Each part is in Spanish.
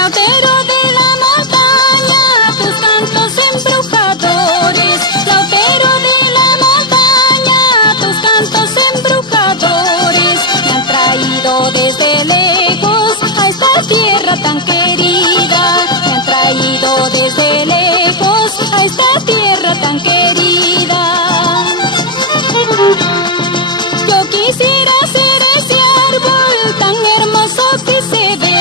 Flautero de la montaña, tus cantos embrujadores. Flautero de la montaña, tus cantos embrujadores. Me han traído desde lejos a esta tierra tan querida. Me han traído desde lejos a esta tierra tan querida. Yo quisiera ser ese árbol tan hermoso que se ve.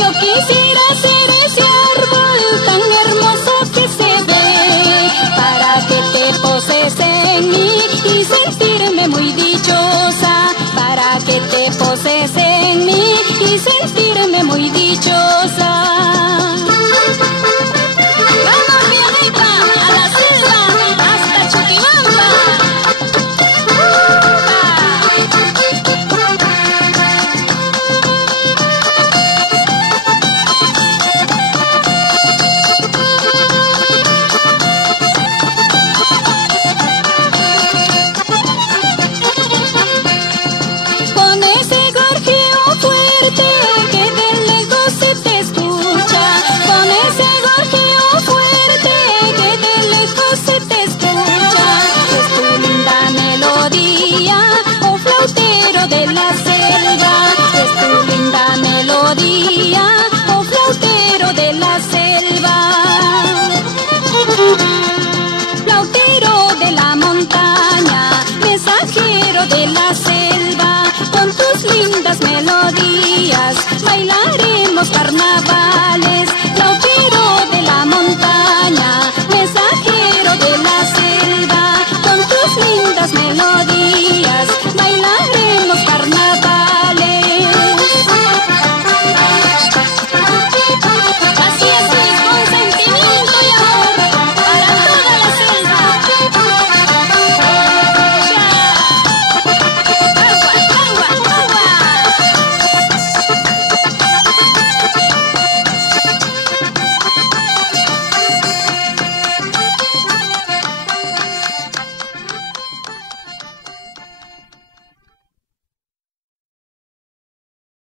Yo quisiera ser ese árbol tan hermoso que se ve, para que te poses en mí y sentirme muy dichosa, para que te poses en mí y sentirme muy dichosa. ¡Vamos, Vianita! ¡A la selva! ¡Hasta Chuquibamba! Con ese gorjeo fuerte que de lejos se te escucha, con ese gorjeo fuerte que de lejos se te escucha, es tu linda melodía, oh flautero de la selva, es tu linda melodía, oh flautero de la selva. Flautero de la montaña, mensajero de la selva, con tus lindas melodías bailaremos carnaval.